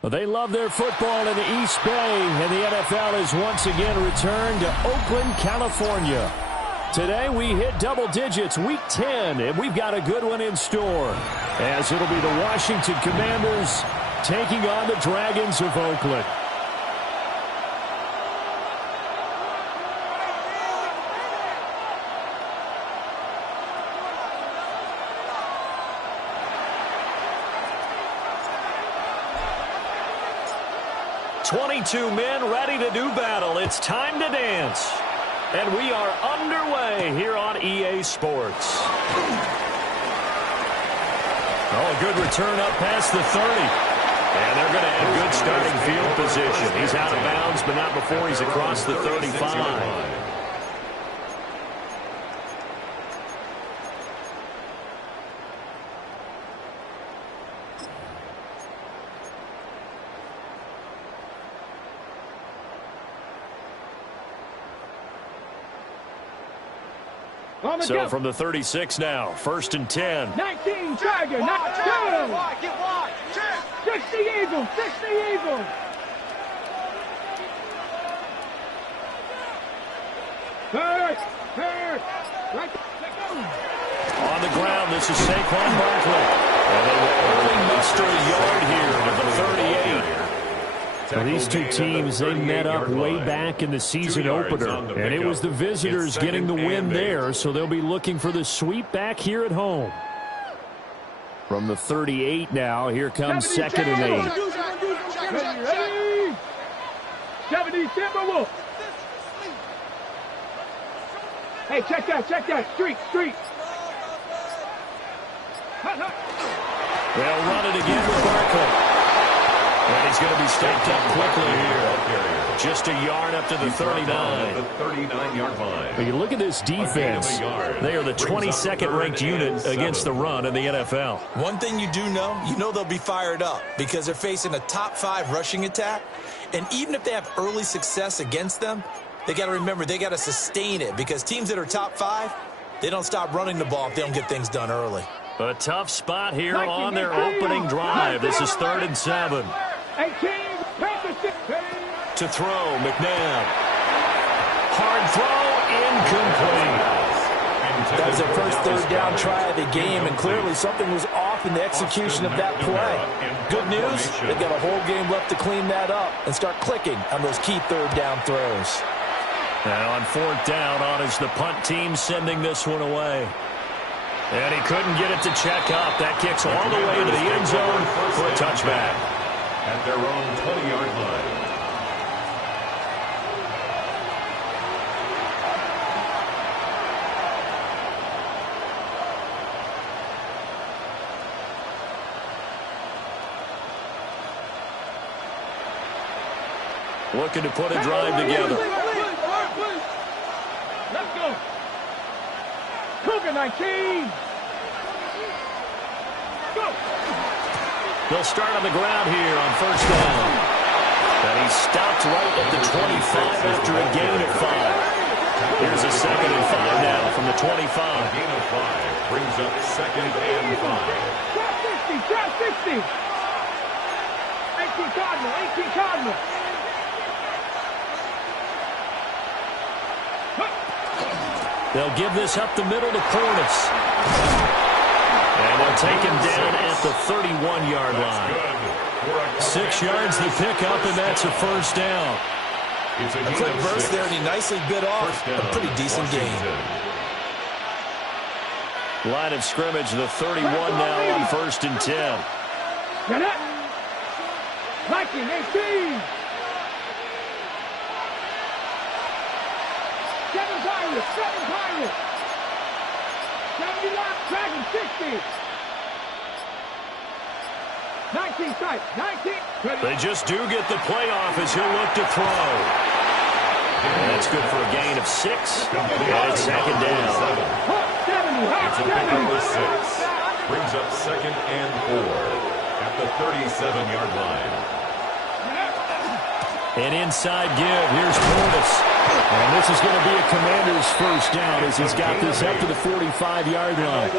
Well, they love their football in the East Bay, and the NFL has once again returned to Oakland, California. Today we hit double digits, Week 10, and we've got a good one in store, as it'll be the Washington Commanders taking on the Dragons of Oakland. "22 men ready to do battle. It's time to dance." And we are underway here on EA Sports. Oh, a good return up past the 30. And they're going to have good starting field position. He's out of bounds, but not before he's across the 35. So from the 36 now, 1st and 10. 19 Dragon, not 2. Get wide. 60 Eagles, 60 Eagles. Third. Right, let go. On the ground, this is Saquon Barkley. And they will only muster a yard here to the 38. Well, these two teams, they met up way back in the season opener, and it was the visitors getting the win there, so they'll be looking for the sweep back here at home. From the 38 now, here comes 2nd and 8. Ready. 70 Timberwolves. Hey, check that. Street. They'll run it again with Barkley. And he's going to be stepped up quickly here. Just a yard up to the 39. The 39-yard line. But you look at this defense. They are the 22nd ranked unit against the run in the NFL. One thing you do know, they'll be fired up because they're facing a top 5 rushing attack. And even if they have early success against them, they got to remember they got to sustain it because teams that are top 5, they don't stop running the ball if they don't get things done early. A tough spot here on their opening drive. This is 3rd and 7. 18, to throw, McNabb. Hard throw, incomplete. That was their first 3rd down try of the game, and clearly something was off in the execution of that play. Good news, they've got a whole game left to clean that up and start clicking on those key 3rd down throws. Now on 4th down, on is the punt team sending this one away. And he couldn't get it to check up. That kicks all the way to the end zone for a touchback. At their own 20-yard line. Looking to put a drive together. Let's go. Cougar 19. Go. They'll start on the ground here on 1st down. And he's stopped right at the 25 after a gain of 5. Here's a 2nd and 5 now from the 25. A gain of 5 brings up 2nd and 5. Drop 60. 18 Cardinal. They'll give this up the middle to Portis. And they'll take him down at the 31-yard line. 6 yards the pickup, and that's a first down. A quick burst there, and he nicely bit off a pretty decent gain. Line of scrimmage, the 31 now on 1st and 10. Get it. Viking 18. 7 Pirates. 7 Pirates. 79. Dragon 60. 19 strike. 19. They just do get the playoff as he'll look to throw. And that's good for a gain of 6. And it's 2nd down. It's a pickup of 6. Brings up 2nd and 4 at the 37-yard line. An inside give. Here's Portis. And this is going to be a Commander's first down as he's got this up to the 45-yard line.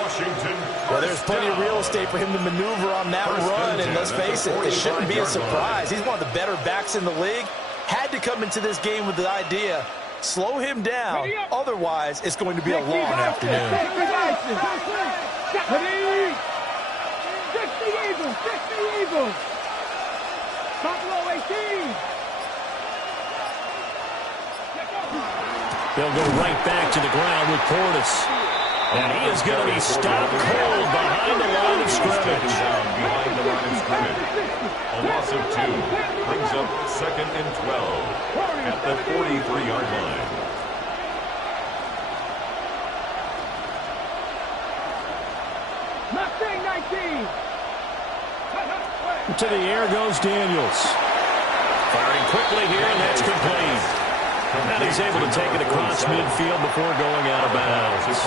Well, there's plenty of real estate for him to maneuver on that run, and let's face it, it shouldn't be a surprise. He's one of the better backs in the league. Had to come into this game with the idea, slow him down, otherwise it's going to be a long afternoon. 60 Eagles, 60 Eagles. Buffalo 18. They'll go right back to the ground with Portis. And he is going to be stopped cold behind the line of scrimmage. Behind the line of scrimmage. A loss of 2 brings up 2nd and 12 at the 43-yard line. Mustang 19. To the air goes Daniels. Firing quickly here, and that's complete. And he's able to take it across midfield before going out of bounds.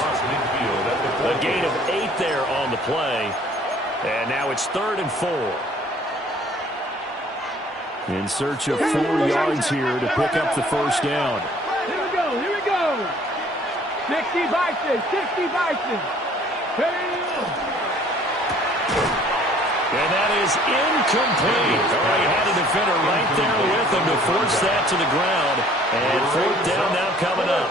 A gain of 8 there on the play. And now it's 3rd and 4. In search of 4 yards here to pick up the first down. Here we go, here we go. 60 Bison, 60 Bison. And that is incomplete. Oh, he had a defender right there with him to force that to the ground. And 4th down now coming up.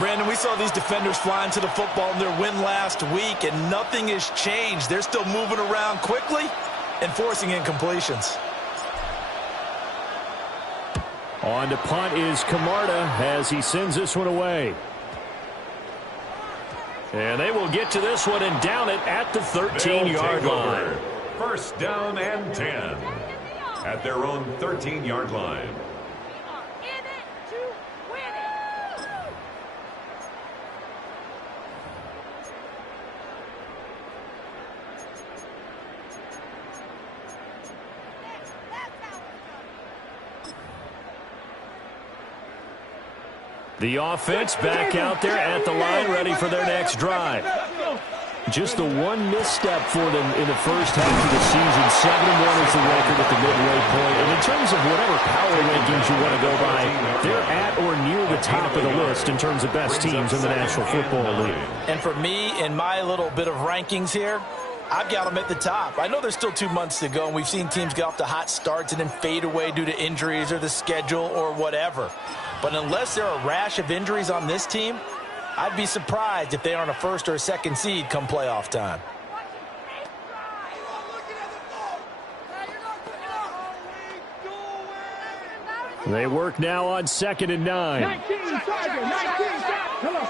Brandon, we saw these defenders flying to the football in their win last week, and nothing has changed. They're still moving around quickly and forcing incompletions. On to punt is Camarda as he sends this one away. And they will get to this one and down it at the 13-yard line. First down and 10 at their own 13-yard line. The offense back out there at the line, ready for their next drive. Just the one misstep for them in the first half of the season. 7-1 is the record at the midway point. And in terms of whatever power rankings you want to go by, they're at or near the top of the list in terms of best teams in the National Football League. And for me, in my little bit of rankings here, I've got them at the top. I know there's still 2 months to go, and we've seen teams get off to hot starts and then fade away due to injuries or the schedule or whatever. But unless there are a rash of injuries on this team, I'd be surprised if they aren't a 1st or a 2nd seed come playoff time. They work now on 2nd and 9. 19 Tiger, 19 Tiger. Come on.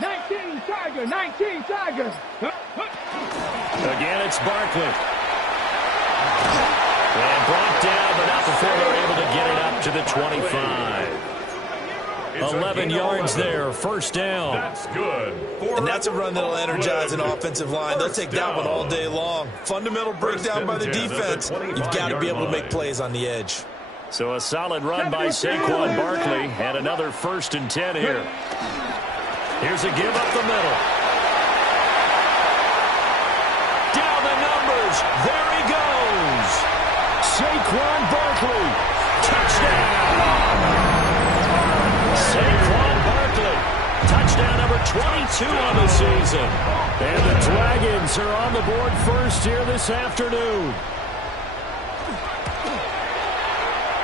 19 Tiger, 19 Tiger. Again, it's Barkley. And brought down, but not before they're able to get it up to the 25. 11 yards there, first down. That's good. And that's a run that'll energize an offensive line. They'll take that one all day long. Fundamental breakdown by the defense. You've got to be able to make plays on the edge. So a solid run by Saquon Barkley and another 1st and 10 here. Here's a give up the middle. Down the numbers. There he goes. Saquon Barkley. Touchdown. Saquon Barkley. Touchdown number 22 on the season. And the Dragons are on the board first here this afternoon.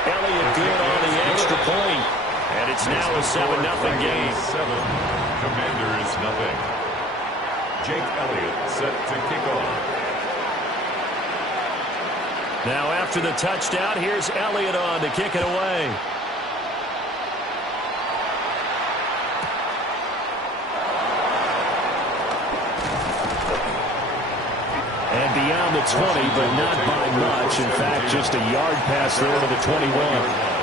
Elliott good on the extra point. And it's now a 7-0 game. 7. Commanders nothing. Jake Elliott set to kick off. Now after the touchdown, here's Elliott on to kick it away. And beyond the 20, but not by much. In fact, just a yard pass there to the 21.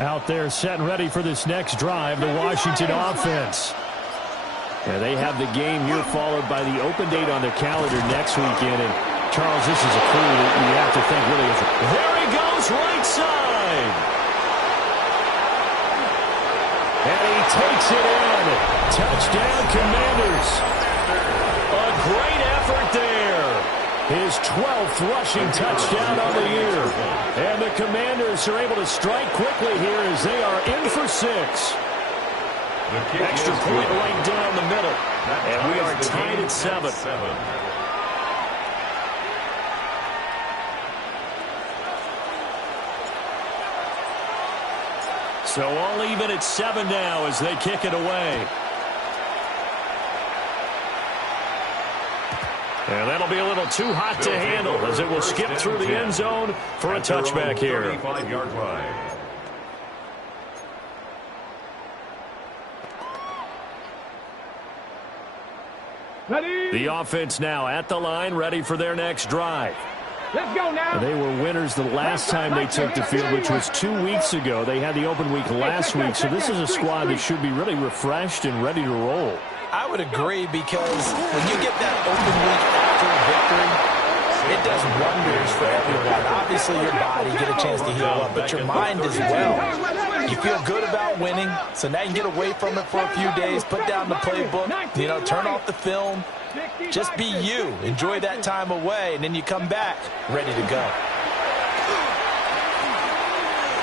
Out there set and ready for this next drive, the Washington offense. Yeah, they have the game here followed by the open date on their calendar next weekend. And Charles, this is a crew that you have to think really is. There he goes, right side. And he takes it in. Touchdown, Commanders. A great effort there. His 12th rushing touchdown on the year. And the Commanders are able to strike quickly here as they are in for 6. Extra point right down the middle. And we are tied at 7. So all even at 7 now as they kick it away. And that'll be a little too hot to handle as it will skip through the end zone for a touchback here. 35-yard line. Ready? The offense now at the line, ready for their next drive. Let's go now. They were winners the last time they took the field, which was 2 weeks ago. They had the open week last week, so this is a squad that should be really refreshed and ready to roll. I would agree, because when you get that open week after a victory, it does wonders for everyone. Obviously, your body get a chance to heal up, but your mind as well. You feel good about winning, so now you can get away from it for a few days, put down the playbook, turn off the film. Just be you. Enjoy that time away, and then you come back ready to go.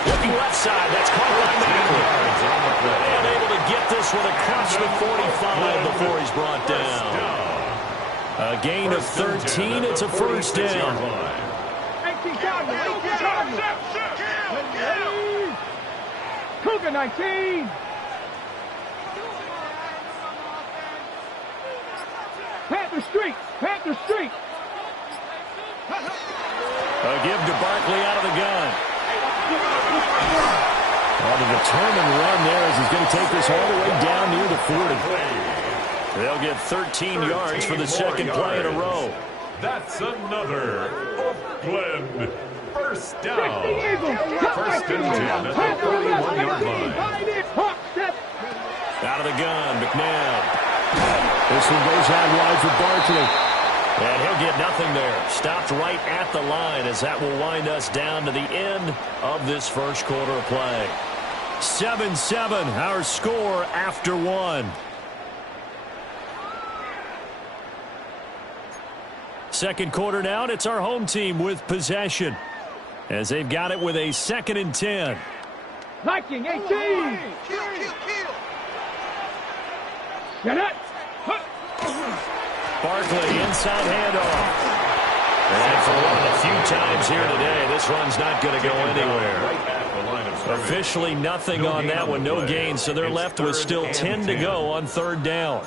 Looking left side, that's caught by Macklin. And able to get this one across the 45 before he's brought down. A gain of 13, it's a first down. Cougar 19. Panther Street. Panther Street. A give to Barkley out of the gun. On a determined run there as he's going to take this all the way down near the 40. They'll get 13 yards for the second play in a row. That's another Oakland first down. First and 10 at the 31-yard line. Out of the gun, McNabb. This one goes out wide for Barkley. And he'll get nothing there. Stopped right at the line as that will wind us down to the end of this first quarter of play. 7-7, our score after 1. Second quarter now, and it's our home team with possession as they've got it with a 2nd and 10. Viking 18. Get it. Barkley inside handoff. And for one of the few times here today, this run's not going to go anywhere. Officially nothing on that one, no gain, so they're left with still 10 to go on 3rd down.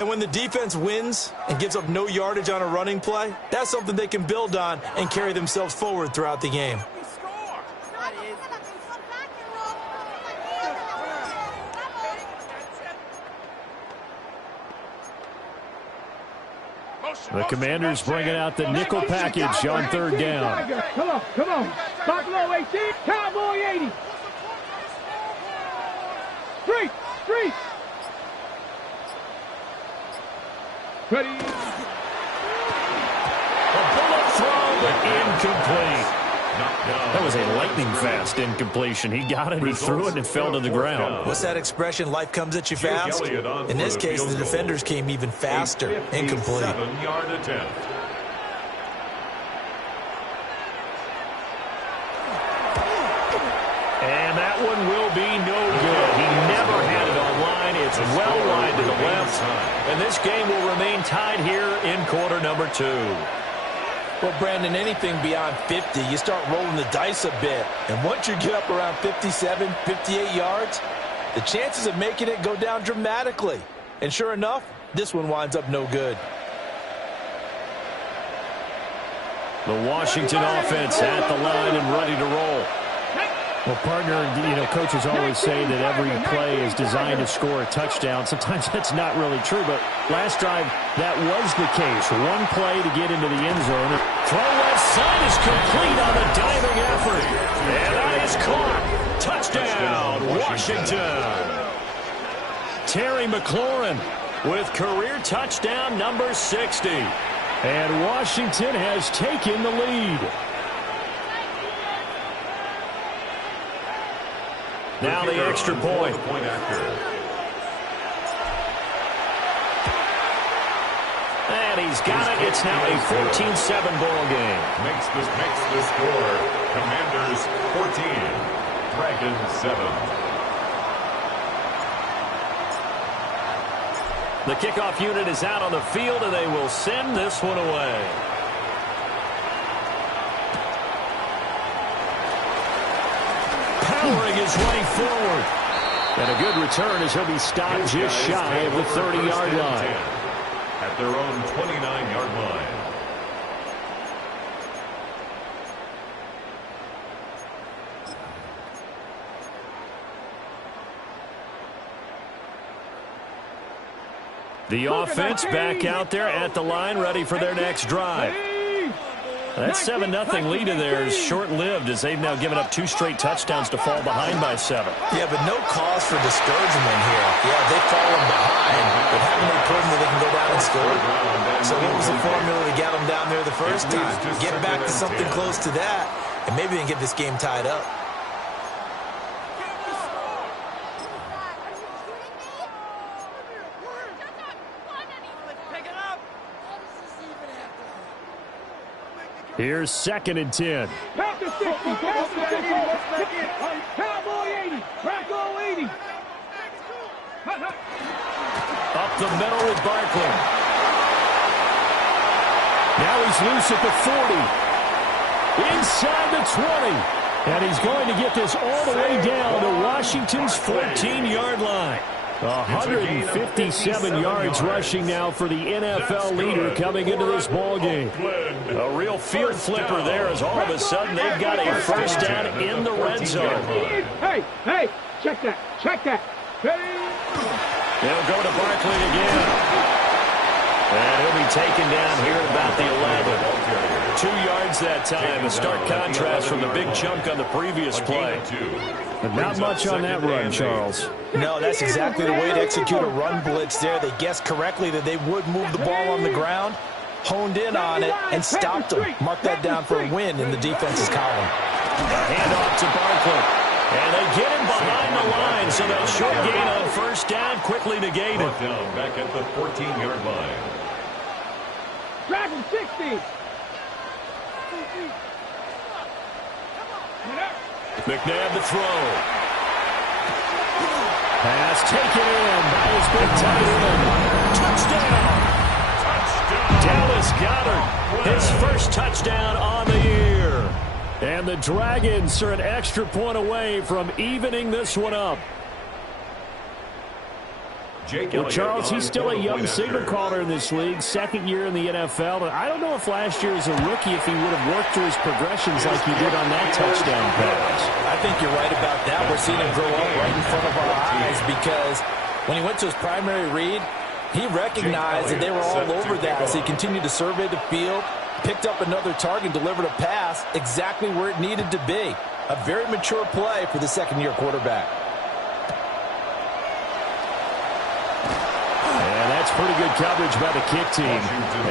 And when the defense wins and gives up no yardage on a running play, that's something they can build on and carry themselves forward throughout the game. The Commanders bringing out the nickel package on 3rd down. Come on, come on. Buffalo 18, Cowboy 80. Street, street. Ready. A bullet throw, but incomplete. That was a lightning-fast incompletion. He got it, he threw it, and it fell to the ground. What's that expression, life comes at you fast? In this case, the defenders came even faster. Incomplete. 7-yard attempt. And that one will be no good. He never had it on line. It's well wide to the left. And this game will remain tied here in quarter number 2. Well, Brandon, anything beyond 50, you start rolling the dice a bit. And once you get up around 57, 58 yards, the chances of making it go down dramatically. And sure enough, this one winds up no good. The Washington offense at the line and ready to roll. Well, partner, coaches always say that every play is designed to score a touchdown. Sometimes that's not really true, but last drive, that was the case. One play to get into the end zone. Throw left side is complete on the diving effort. And that is caught. Touchdown, Washington. Terry McLaurin with career touchdown number 60. And Washington has taken the lead. Now the extra point. And he's got it. It's now a 14-7 ball game. Makes the score. Commanders 14, Dragons 7. The kickoff unit is out on the field, and they will send this one away. Powering his way forward. And a good return as he'll be stopped just shy of the 30-yard line. At their own 29-yard line. The offense back out there at the line, ready for their next drive. That 7-0 lead of theirs short-lived as they've now given up 2 straight touchdowns to fall behind by 7. Yeah, but no cause for discouragement here. Yeah, they've fallen behind, but haven't they proven that they can go down and score? So what was the formula to get them down there the first time? Get back to something close to that, and maybe they can get this game tied up. Here's 2nd and 10. Back to 60. Cowboy 80. Bronco 80. Up the middle with Barkley. Now he's loose at the 40. Inside the 20. And he's going to get this all the way down to Washington's 14-yard line. 157 yards rushing now for the NFL leader coming into this ball game. A real field flipper there as all of a sudden they've got a first down in the red zone. Hey, check that. They'll go to Barkley again. And he'll be taken down here at about the 11. 2 yards that time. A stark contrast from the big chunk on the previous play. But not much on that run, Charles. No, that's exactly the way to execute a run blitz there. They guessed correctly that they would move the ball on the ground, honed in on it, and stopped them. Mark that down for a win in the defense's column. Handoff to Barkley. And they get him behind the line, so that short gain on first down quickly negated. Down back at the 14-yard line. Dragon 60. McNabb to throw. Pass taken in by his big tight end. Touchdown. Dallas Goedert, his first touchdown on the year. And the Dragons are an extra point away from evening this one up. Well, Charles, he's still a young signal caller in this league, 2nd year in the NFL. But I don't know if last year as a rookie, if he would have worked through his progressions like he did on that touchdown pass. I think you're right about that. We're seeing him grow up right in front of our eyes because when he went to his primary read, he recognized that they were all over that as he continued to survey the field, picked up another target, delivered a pass exactly where it needed to be. A very mature play for the 2nd-year quarterback. That's pretty good coverage by the kick team,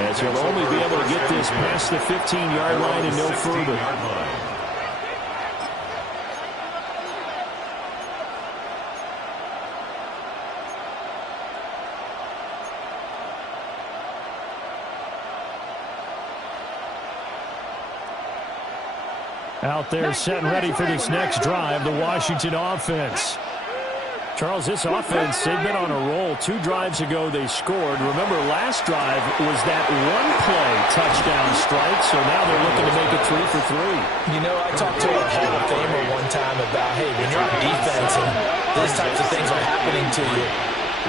as he'll only be able to get this past the 15-yard line and no further. Out there setting ready for this next drive, the Washington offense. Charles, this offense, they've been on a roll. 2 drives ago, they scored. Remember, last drive was that one-play touchdown strike, so now they're looking to make it 3 for 3. You know, I talked to a Hall of Famer one time about, hey, when you're on defense and those types of things are happening to you,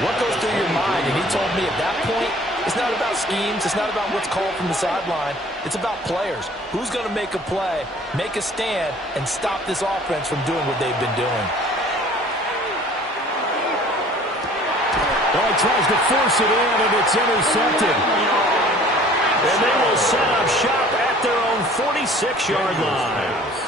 what goes through your mind? And he told me at that point, it's not about schemes. It's not about what's called from the sideline. It's about players. Who's going to make a play, make a stand, and stop this offense from doing what they've been doing? Well, he tries to force it in, and it's intercepted. And they will set up shop at their own 46-yard line.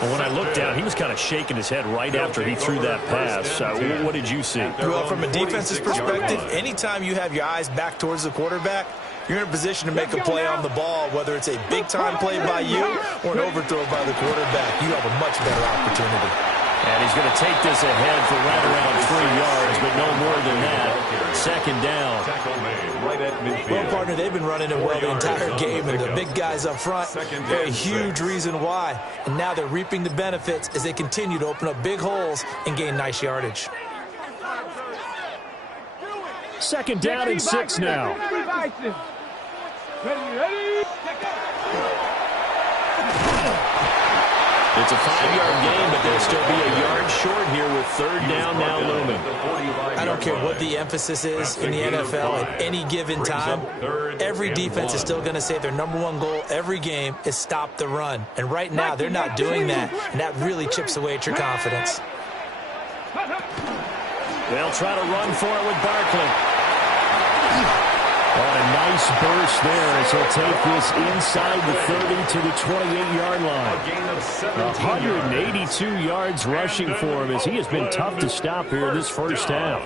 Well, when I looked down, he was kind of shaking his head right after he threw that pass. What did you see? Well, from a defense's perspective, anytime you have your eyes back towards the quarterback, you're in a position to make a play on the ball, whether it's a big-time play by you or an overthrow by the quarterback. You have a much better opportunity. And he's going to take this ahead for right around 3 yards, but no more than that. Second down. Well, partner, they've been running it well the entire game, and the big guys up front, they're a huge reason why. And now they're reaping the benefits as they continue to open up big holes and gain nice yardage. Second down and 6 now. It's a 5-yard gain, but they'll still be a yard short here with third down now looming. I don't care what the emphasis is in the NFL at any given time. Every defense is still going to say their #1 goal every game is stop the run. And right now, they're not doing that, and that really chips away at your confidence. They'll try to run for it with Barkley. Oh, a nice burst there as he'll take this inside the 30 to the 28-yard line. 182 yards rushing for him as he has been tough to stop here this first half.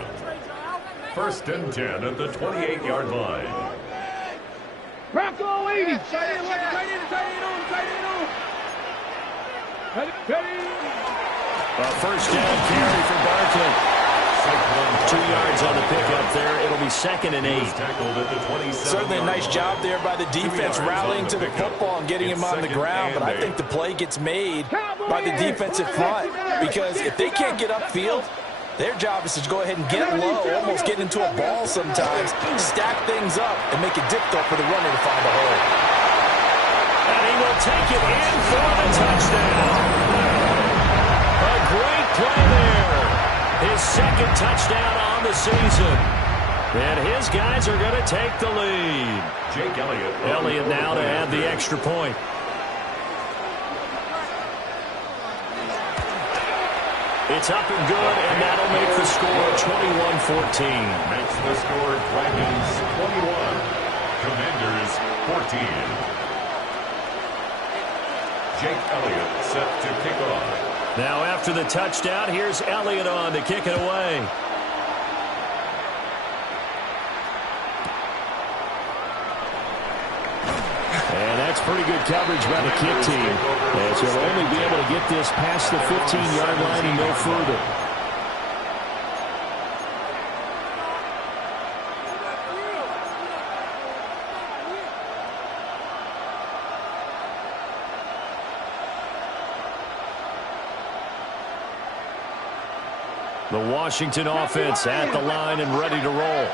First and 10 at the 28-yard line. Bronco 80. A first down carry for Barkley. 2 yards on the pickup there. It'll be 2nd and 8. Certainly a nice job there by the defense rallying to the football and getting him on the ground. But I think the play gets made by the defensive front because if they can't get upfield, their job is to go ahead and get low, almost get into a ball sometimes, stack things up, and make it difficult for the runner to find a hole. And he will take it in for the touchdown. A great play there. His 2nd touchdown on the season. And his guys are going to take the lead. Jake Elliott. Elliott now to add the extra point. It's up and good, and that'll make the score 21-14. Makes the score Dragons 21, Commanders 14. Jake Elliott set to kick off. Now after the touchdown, here's Elliott on to kick it away. And that's pretty good coverage by the kick team, as he'll only be able to get this past the 15-yard line and no further. The Washington offense at the line and ready to roll.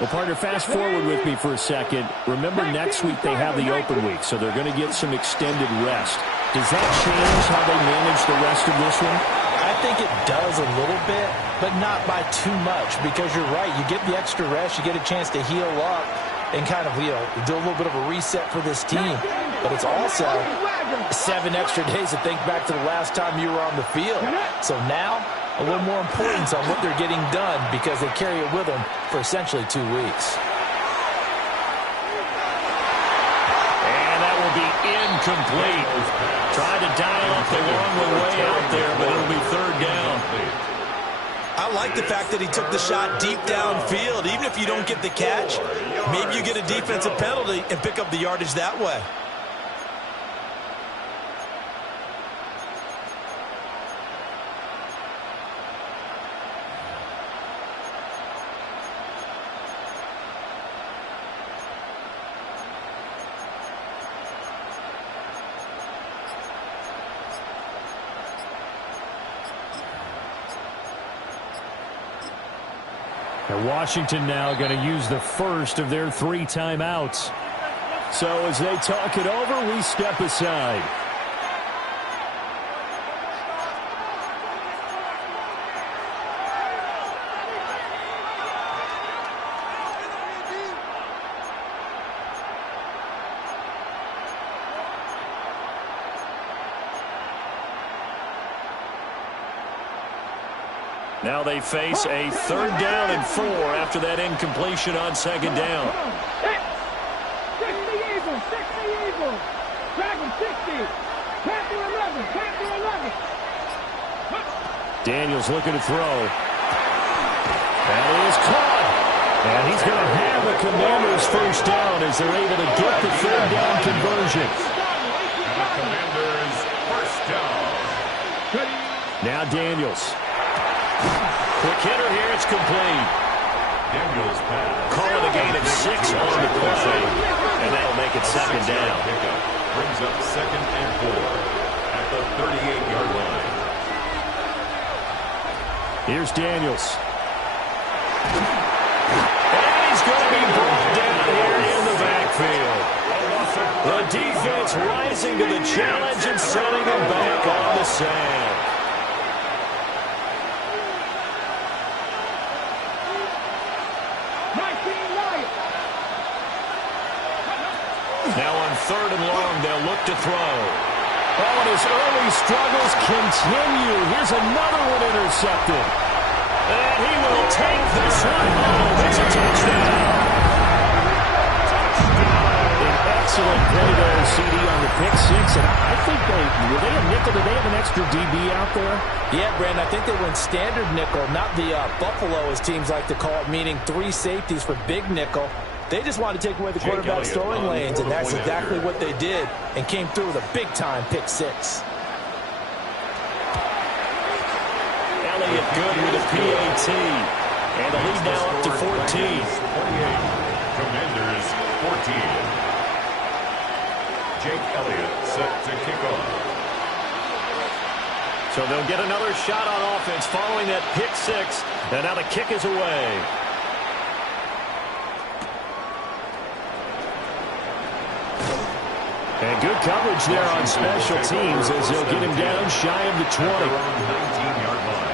Well, partner, fast forward with me for a second. Remember, next week they have the open week, so they're going to get some extended rest. Does that change how they manage the rest of this one? I think it does a little bit, but not by too much, because you're right. You get the extra rest, you get a chance to heal up and kind of, do a little bit of a reset for this team. But it's also 7 extra days to think back to the last time you were on the field. So now, a little more importance on what they're getting done because they carry it with them for essentially 2 weeks. And that will be incomplete. Tried to dial up the long way out there, but it'll be 3rd down. I like the fact that he took the shot deep downfield. Even if you don't get the catch, maybe you get a defensive penalty and pick up the yardage that way. And Washington now going to use the first of their 3 timeouts. So as they talk it over, we step aside. Now they face a 3rd down and 4 after that incompletion on 2nd down. 60 Eagles, 60 Eagles. Dragon 60. Panther 11, Panther 11. Daniels looking to throw. That is caught. And he's going to have the Commanders' first down as they're able to get the 3rd down conversion. And the Commanders' first down. Now Daniels. Quick hitter here, it's complete. Daniels pass. Call it a gain of 6 on the play, and that'll make it 2nd down. Pickup brings up 2nd and 4 at the 38-yard line. Here's Daniels. And he's going to be brought down here in the backfield. The defense rising to the challenge and setting him back on the sand. Now on 3rd and long, they'll look to throw. Oh, and his early struggles continue. Here's another one intercepted. And he will take this one home. It's a touchdown. An excellent play there, CD, on the pick 6. And I think were they a nickel? Did they have an extra DB out there? Yeah, Brandon, I think they went standard nickel, not the Buffalo, as teams like to call it, meaning 3 safeties for big nickel. They just wanted to take away the quarterback's throwing lanes, and that's exactly what they did, and came through with a big-time pick 6. Elliott good with a PAT. And the lead now up to 14. 28. Commanders 14. Jake Elliott set to kick off. So they'll get another shot on offense following that pick 6. And now the kick is away. And good coverage there on special teams as they'll get him down shy of the 20. 19-yard line.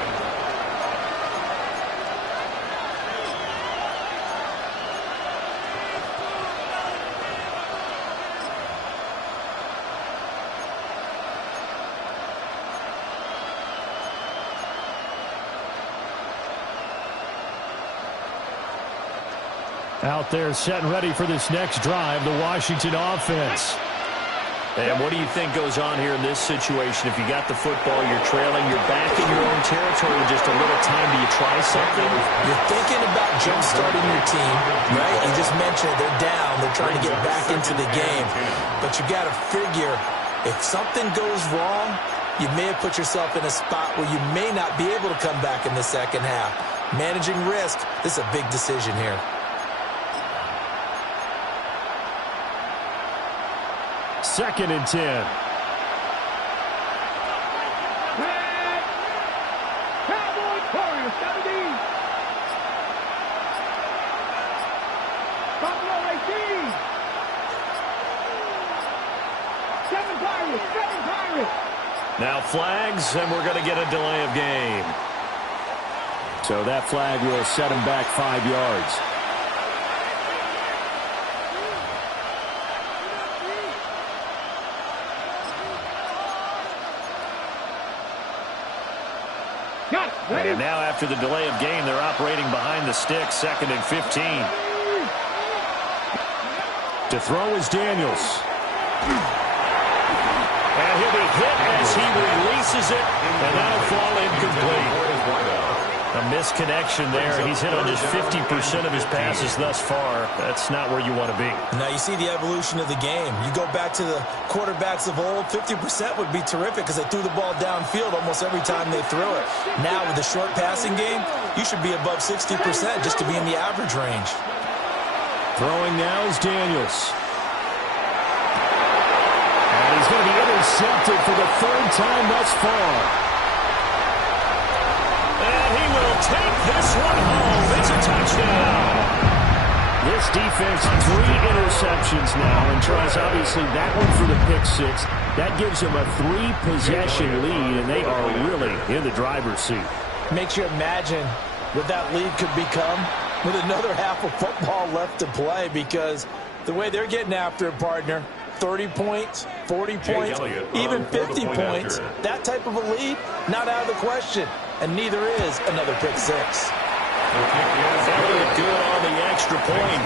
Out there set and ready for this next drive, the Washington offense. And what do you think goes on here in this situation? If you got the football, you're trailing, you're back in your own territory with just a little time. Do you try something? You're thinking about jump-starting your team, right? You just mentioned they're down. They're trying to get back into the game. But you got to figure, if something goes wrong, you may have put yourself in a spot where you may not be able to come back in the second half. Managing risk, this is a big decision here. Second and 10. Cowboys corner, 17. Buffalo 18. 7 Pirates, 7 Pirates. Now flags, and we're going to get a delay of game. So that flag will set him back 5 yards. And now after the delay of game, they're operating behind the stick, 2nd and 15. To throw is Daniels. And he'll be hit as he releases it, and that'll fall incomplete. A misconnection there. He's hit on just 50% of his passes thus far. That's not where you want to be. Now you see the evolution of the game. You go back to the quarterbacks of old, 50% would be terrific because they threw the ball downfield almost every time they threw it. Now with the short passing game, you should be above 60% just to be in the average range. Throwing now is Daniels. And he's going to be intercepted for the 3rd time thus far. And he will take this one home. It's a touchdown. This defense, 3 interceptions now. And, Charles, obviously that one for the pick six. That gives them a 3-possession lead, and they are really in the driver's seat. Makes you imagine what that lead could become with another half of football left to play, because the way they're getting after it, partner, 30 points, 40 points, even 50 points, that type of a lead, not out of the question. And neither is another pick six. Elliott good on the extra point.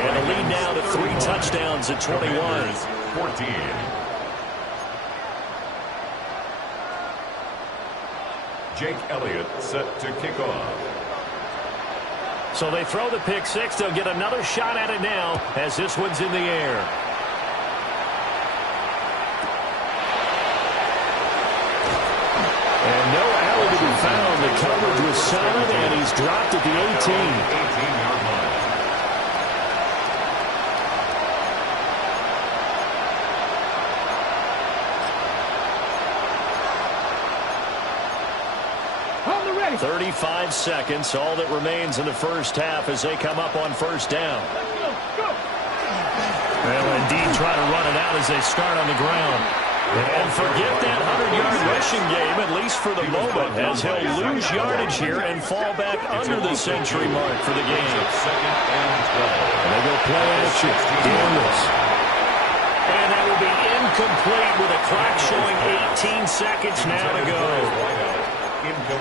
And a lead now to 3 touchdowns at 21. 14. Jake Elliott set to kick off. So they throw the pick six. They'll get another shot at it now as this one's in the air. And no alley to be found. The coverage was solid, and he's dropped at the 18. 18-yard line. On the ready. 35 seconds, all that remains in the first half as they come up on first down. Let's go. Go. Well, indeed, try to run it out as they start on the ground. And forget that 100-yard rushing game, at least for the moment, as he'll lose yardage here and fall back under the century mark for the game. Second and 12. And they go play action. Daniels. And that will be incomplete with a clock showing 18 seconds now to go.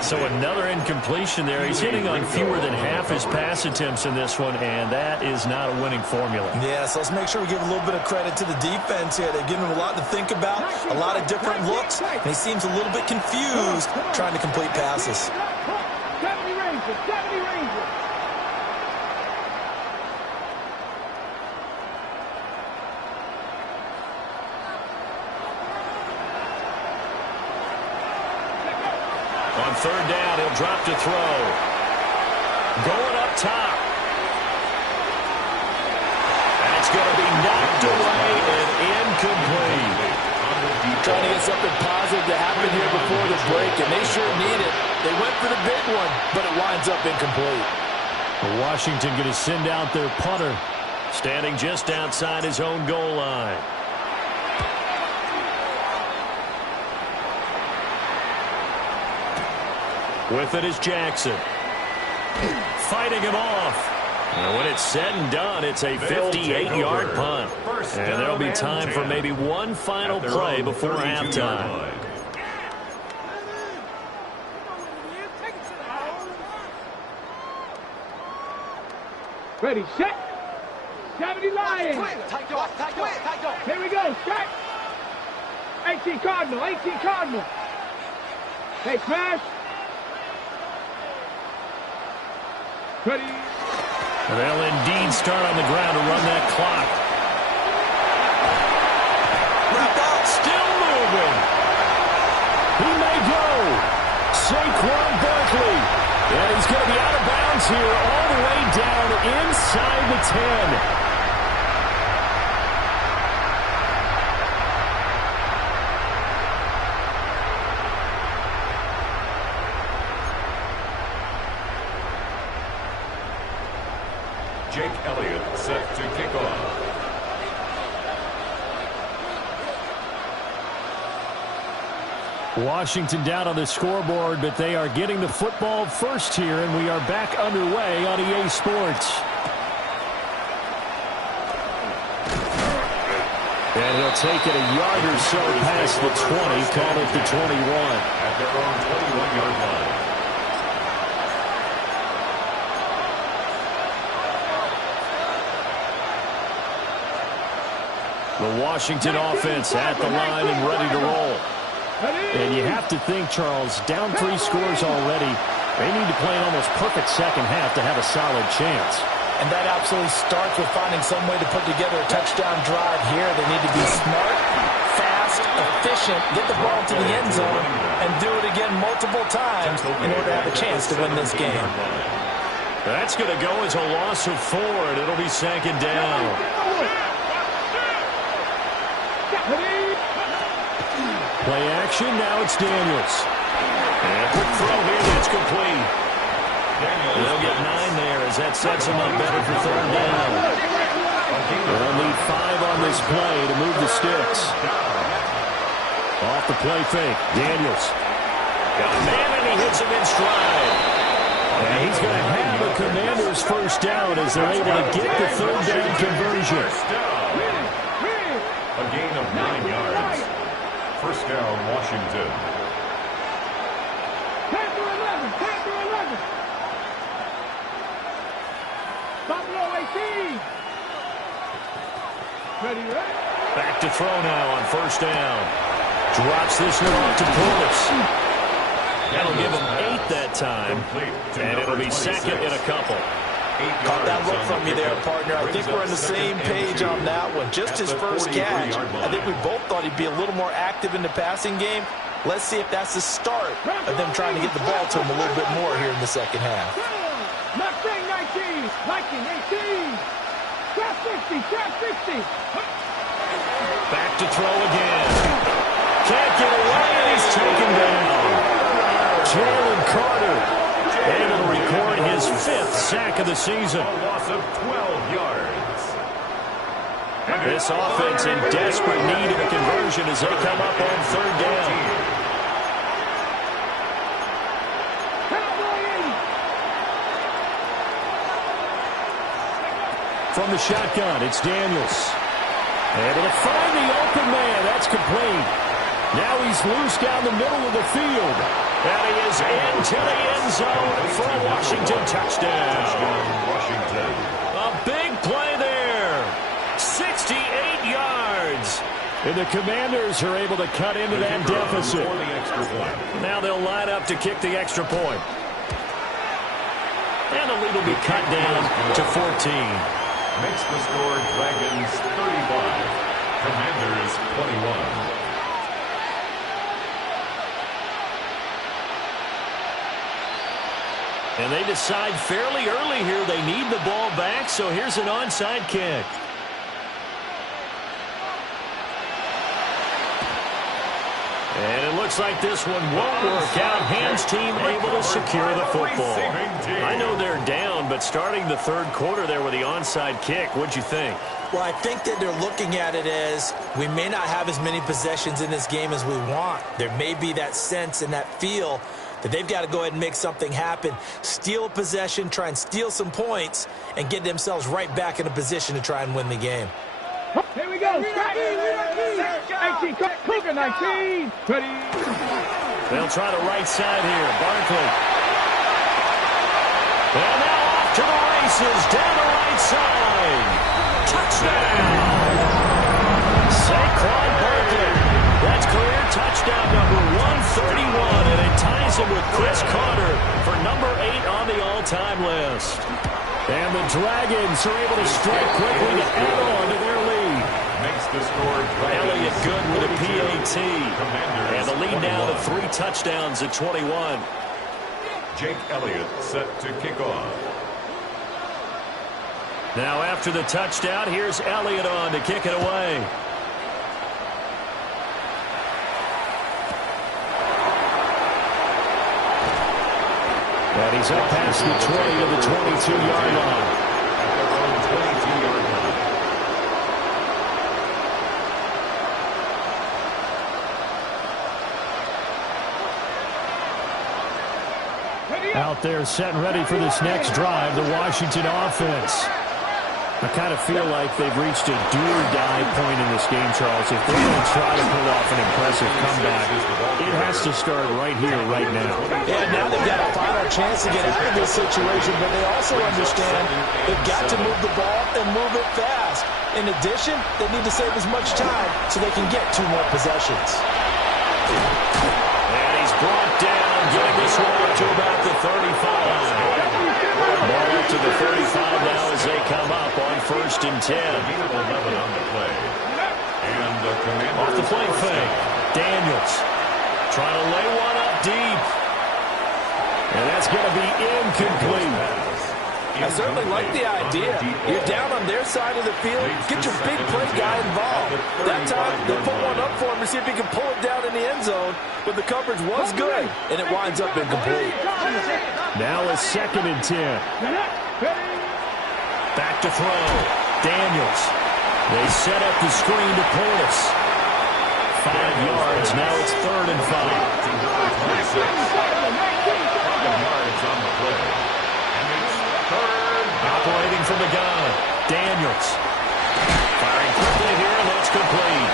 So another incompletion there. He's hitting on fewer than half his pass attempts in this one, and that is not a winning formula. Yeah, so let's make sure we give a little bit of credit to the defense here. They've given him a lot to think about, a lot of different looks, and he seems a little bit confused trying to complete passes. 70 Rangers. 70 Rangers. On third down, he'll drop to throw. Going up top. That's going to be knocked away and incomplete. Trying to get something positive to happen here before the break, and they sure need it. They went for the big one, but it winds up incomplete. Washington going to send out their punter, standing just outside his own goal line. With it is Jackson. Fighting him off. And when it's said and done, it's a 58-yard punt. And there'll be time for maybe one final play before halftime. Ready, set. 70 Lions. Here we go, set. 18 Cardinal, 18 Cardinal. Hey, smash. Ready. And they'll indeed start on the ground to run that clock. Still moving. He may go. Saquon Barkley. And he's going to be out of bounds here all the way down inside the 10. Jake Elliott set to kick off. Washington down on the scoreboard, but they are getting the football first here, and we are back underway on EA Sports. And he'll take it a yard or so past the 20, call it the 21. At their own 21-yard line. The Washington offense at the line and ready to roll. And you have to think, Charles, down 3 scores already. They need to play an almost perfect second half to have a solid chance. And that absolutely starts with finding some way to put together a touchdown drive here. They need to be smart, fast, efficient, get the ball to the end zone, and do it again multiple times in order to have a chance to win this game. That's going to go as a loss of 4, and it'll be second down. Play action, now it's Daniels. And a quick throw here that's complete. They'll get 9 there as that sets them up better for third down. They'll need 5 on this play to move the sticks. Off the play fake, Daniels. Got a man and he hits him in stride. And he's going to have the Commanders first down as they're able to get the third down conversion. A gain of 9 yards. First down, Washington. Buffalo 18. Ready. Back to throw now on first down. Drops this one off to Portis. That'll give him 8 that time. And it'll be second in a couple. Caught that look from you there, partner. I think we're on the same page on that one. Just his first catch. I think we both thought he'd be a little more active in the passing game. Let's see if that's the start of them trying to get the ball to him a little bit more here in the second half. Mustang 19. Viking 18. Trap 60. Trap 60. Back to throw again. Can't get away, and he's taken down. Jalen Carter able to record his 5th sack of the season. A loss of 12 yards. This offense in desperate need of a conversion as they come up on third down. From the shotgun, it's Daniels. Able to find the open man. That's complete. Now he's loose down the middle of the field. And he is into the end zone for a Washington touchdown. Washington. A big play there. 68 yards. And the Commanders are able to cut into that deficit. For the extra point. Now they'll line up to kick the extra point. And the lead will be cut down to 14. Makes the score Dragons 35. Commanders 21. And they decide fairly early here they need the ball back, so here's an onside kick. And it looks like this one won't work out. Hands team able to secure the football. I know they're down, but starting the third quarter there with the onside kick, what'd you think? Well, I think that they're looking at it as we may not have as many possessions in this game as we want. There may be that sense and that feel that they've got to go ahead and make something happen, steal a possession, try and steal some points, and get themselves right back in a position to try and win the game. Here we go. 18. Cougar 19. Ready. They'll try the right side here. Barkley. And now off to the races down the right side. Touchdown. Saquon Barkley. That's career touchdown number 131, and it ties him with Chris Carter for number 8 on the all-time list. And the Dragons are able to strike quickly to add on to their lead. Makes the score Elliott good with a PAT. Commanders And the lead now to 21. 3 touchdowns at 21. Jake Elliott set to kick off. Now after the touchdown, here's Elliott on to kick it away. And he's up past the 20 to the 22-yard line. At their own 22-yard line. Out there set and ready for this next drive, the Washington offense. I kind of feel like they've reached a do-or-die point in this game, Charles. If they're going to try to pull off an impressive comeback, it has to start right here, right now. Yeah, now they've got a final chance to get out of this situation, but they also understand they've got to move the ball and move it fast. In addition, they need to save as much time so they can get 2 more possessions. And he's brought down, getting this one up to about the 35. Ball up to the 35 now as they come up on 1st and 10. 11 on the play. And the Commanders Off the play fake. Daniels trying to lay one up deep. And that's going to be incomplete. I certainly like the idea. You're down on their side of the field. Get your big play guy involved. That time, they'll put one up for him to see if he can pull it down in the end zone, but the coverage was good, and it winds up incomplete. Now a 2nd and 10. Back to throw. Daniels. They set up the screen to Portis. 5 yards. Now it's 3rd and 5. 5 yards on the play. And it's 3rd. Operating from the gun. Daniels. Firing quickly here, and that's complete.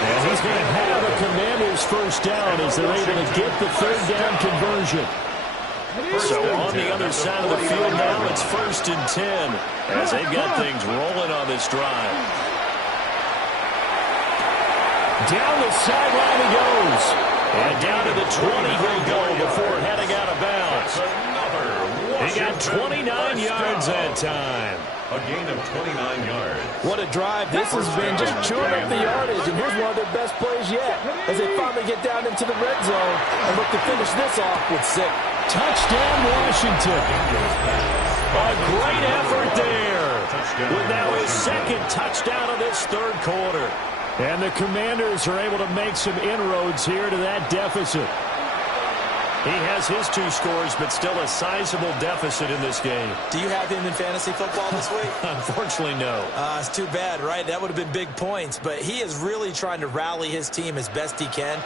And he's going to have the Commanders' first down as they're able to get the 3rd down conversion. So on the other side of the field now, it's 1st and 10 as they've got things rolling on this drive. Down the sideline he goes. And down to the 20 he'll go before heading out of bounds. He got 29 yards that time. A gain of 29 yards. What a drive this has been, just chewing up the yardage, and here's one of their best plays yet as they finally get down into the red zone and look to finish this off with 6. Touchdown, Washington. A great effort there. With now his 2nd touchdown of this 3rd quarter. And the Commanders are able to make some inroads here to that deficit. He has his 2 scores, but still a sizable deficit in this game. Do you have him in fantasy football this week? Unfortunately, no. It's too bad, right? That would have been big points, but he is really trying to rally his team as best he can.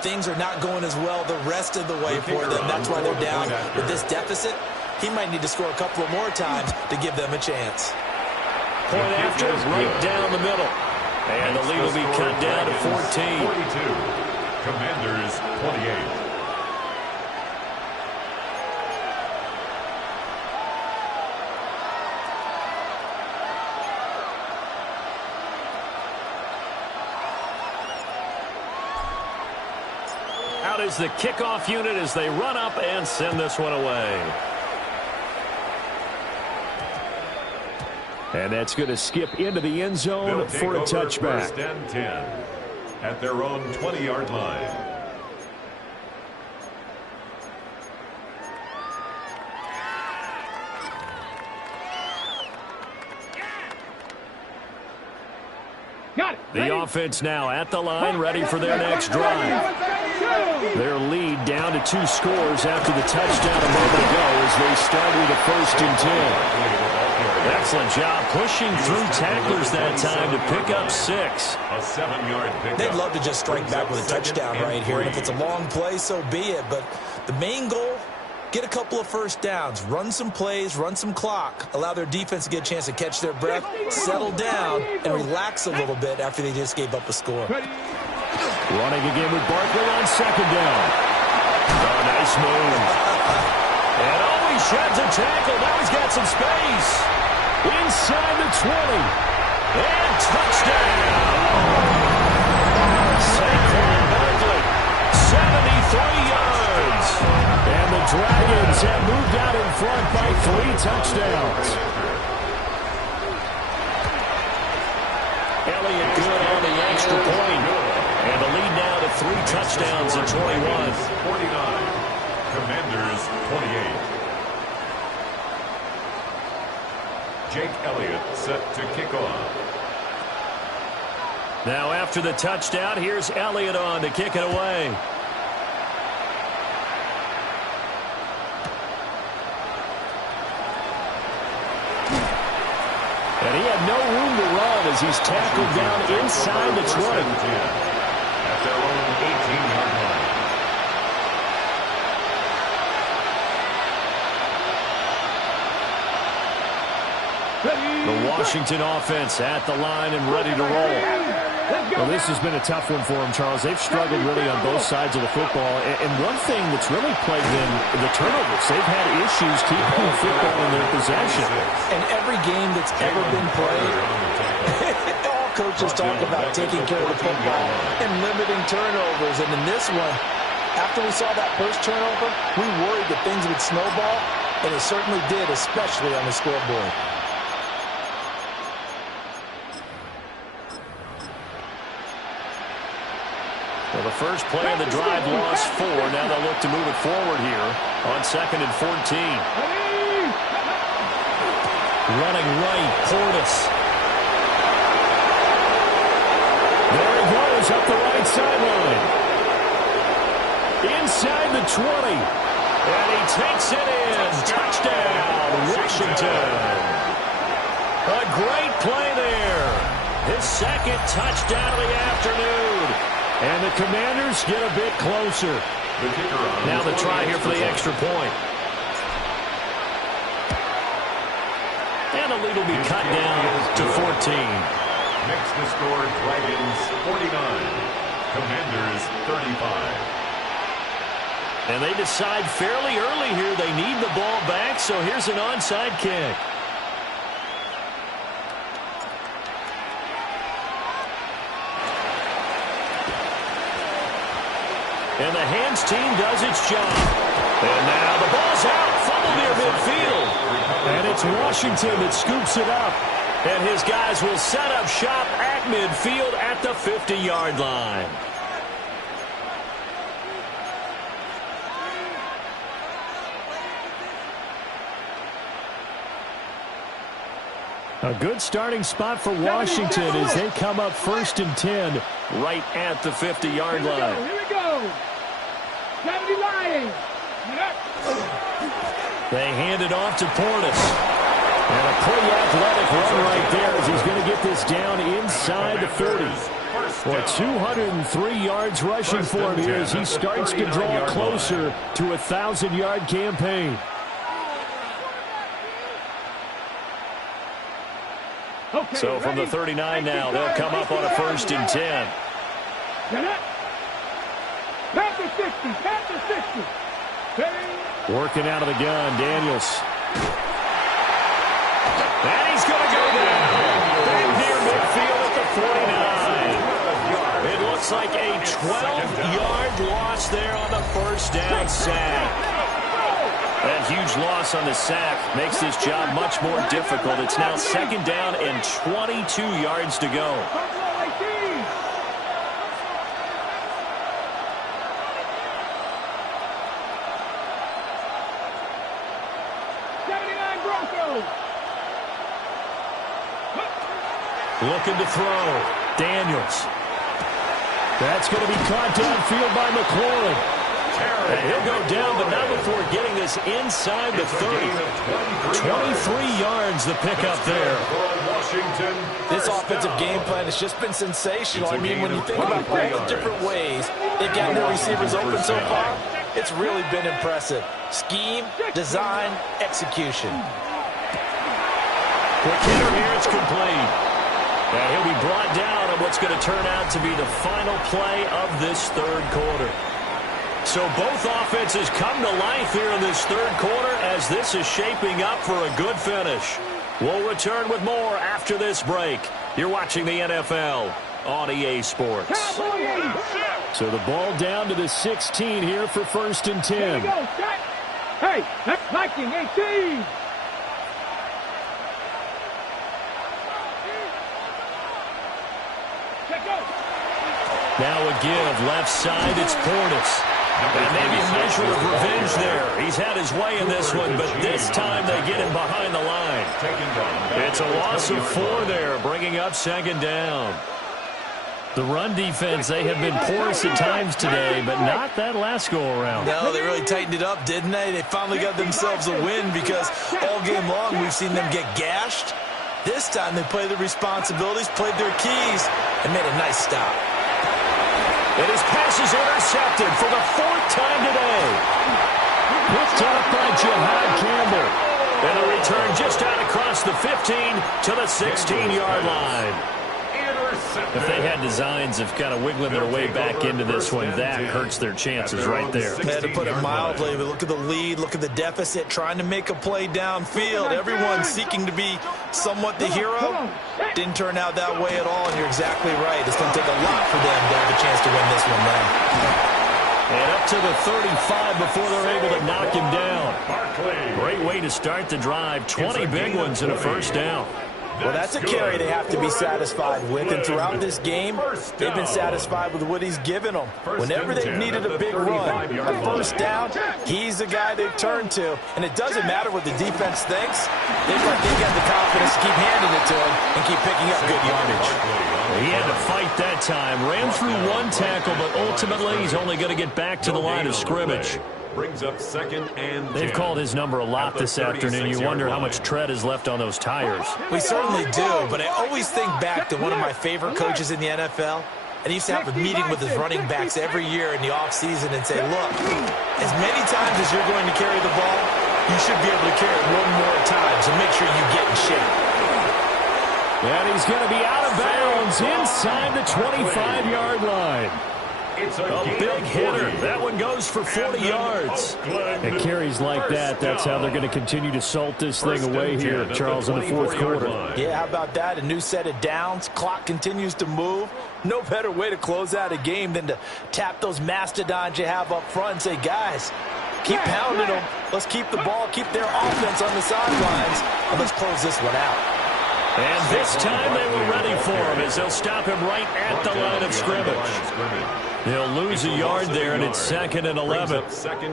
Things are not going as well the rest of the way for them. That's why they're down with this deficit. He might need to score a couple of more times to give them a chance. Point after, right down the middle. And the lead will be cut down to 14. 42. Commanders 28. Out is the kickoff unit as they run up and send this one away. And that's going to skip into the end zone for a touchback. 1st and 10 at their own 20-yard line. Got it. The offense now at the line, ready for their next drive. Their lead down to 2 scores after the touchdown a moment ago as they start with a 1st and 10. Excellent job pushing through tacklers that time to pick up 6. A 7-yard pickup. They'd love to just strike back with a touchdown right here. And if it's a long play, so be it. But the main goal, get a couple of 1st downs, run some plays, run some clock, allow their defense to get a chance to catch their breath, settle down, and relax a little bit after they just gave up a score. Running again with Barkley on 2nd down. Oh, nice move. And he shreds a tackle. Now he's got some space. Inside the 20. And touchdown. Saquon Barkley, 73 yards. And the Dragons have moved out in front by 3 touchdowns. Elliott good on the extra point. And the lead now to 3 touchdowns at 21. 49. Commanders 28. Jake Elliott set to kick off. Now after the touchdown, here's Elliott on to kick it away. And he had no room to run as he's tackled down inside the 20. At their own 18-yard line. The Washington offense at the line and ready to roll. Well, this has been a tough one for them, Charles. They've struggled really on both sides of the football. And one thing that's really plagued them, the turnovers. They've had issues keeping the football in their possession. And every game that's ever been played, all coaches talk about taking care of the football and limiting turnovers. And in this one, after we saw that first turnover, we worried that things would snowball, and it certainly did, especially on the scoreboard. Well, the first play of the drive lost 4. Now they'll look to move it forward here on 2nd and 14. Running right, Portis. There he goes up the right sideline. And he takes it in. Touchdown, Washington. A great play there. His second touchdown of the afternoon. And the Commanders get a bit closer. Now the try here for the extra point. And the lead will be cut down to 14. Next to score, Dragons 49. Commanders 35. And they decide fairly early here they need the ball back, so here's an onside kick. And the hands team does its job. And now the ball's out, fumble near midfield. And it's Washington that scoops it up. And his guys will set up shop at midfield at the 50-yard line. A good starting spot for Washington as they come up 1st and 10 right at the 50-yard line. Here we go. 70 Lions. They hand it off to Portis. And a pretty athletic run right there as he's going to get this down inside the 40. Well, 203 yards rushing for him here as he starts to draw closer to a 1,000-yard campaign. Okay, So from the 39 now, they'll come up on a 1st and 10. Panther 60, Panther 60. Working out of the gun, Daniels. And he's going to go down. Back near midfield at the 49. It looks like a 12-yard loss there on the 1st down sack. That huge loss on the sack makes this job much more difficult. It's now 2nd down and 22 yards to go. Looking to throw. Daniels. That's going to be caught downfield by McLaurin. And he'll go down, but not before getting this inside the 30. 23 yards the pickup there. This offensive game plan has just been sensational. I mean, when you think about all the different ways they've gotten their receivers open so far, it's really been impressive. Scheme, design, execution. Quick hitter here, it's complete. And he'll be brought down on what's going to turn out to be the final play of this 3rd quarter. So both offenses come to life here in this 3rd quarter as this is shaping up for a good finish. We'll return with more after this break. You're watching the NFL on EA Sports. So the ball down to the 16 here for 1st and 10. Hey, that's Viking 18. Now a give, left side, it's Portis. And maybe a measure of revenge there. He's had his way in this one, but this time they get him behind the line. It's a loss of 4 there, bringing up 2nd down. The run defense, they have been porous at times today, but not that last go-around. No, they really tightened it up, didn't they? They finally got themselves a win because all game long we've seen them get gashed. This time they played their responsibilities, played their keys, and made a nice stop. And his pass is intercepted for the 4th time today. Picked up by Jihad Campbell. And a return just out across the 15 to the 16-yard line. If they had designs of kind of wiggling their way back into this one, that hurts their chances right there. Had to put it mildly, but look at the lead, look at the deficit, trying to make a play downfield. Everyone seeking to be somewhat the hero. Didn't turn out that way at all, and you're exactly right. It's going to take a lot for them to have a chance to win this one now. And up to the 35 before they're able to knock him down. Great way to start the drive. 20 big ones and a 1st down. Well, that's a carry they have to be satisfied with, and throughout this game, they've been satisfied with what he's given them. Whenever they've needed a big run, a 1st down, he's the guy they've turned to, and it doesn't matter what the defense thinks. They've got the confidence to keep handing it to him and keep picking up good yardage. He had to fight that time. Ran through 1 tackle, but ultimately he's only going to get back to the line of scrimmage. Brings up 2nd and 10. They've called his number a lot this afternoon. You wonder how much tread is left on those tires. We certainly do, but I always think back to one of my favorite coaches in the NFL. And he used to have a meeting with his running backs every year in the offseason and say, look, as many times as you're going to carry the ball, you should be able to carry it one more time, so make sure you get in shape. And he's going to be out of bounds inside the 25-yard line. It's A big hitter. That one goes for 40 yards. And carries like that, that's how they're going to continue to salt this thing away here, Charles, in the fourth quarter. Yeah, how about that? A new set of downs. Clock continues to move. No better way to close out a game than to tap those mastodons you have up front and say, guys, keep pounding them. Let's keep the ball, keep their offense on the sidelines, and let's close this one out. And this time they were ready for him as they'll stop him right at the line of scrimmage. They'll lose a yard there, and it's 2nd and 11.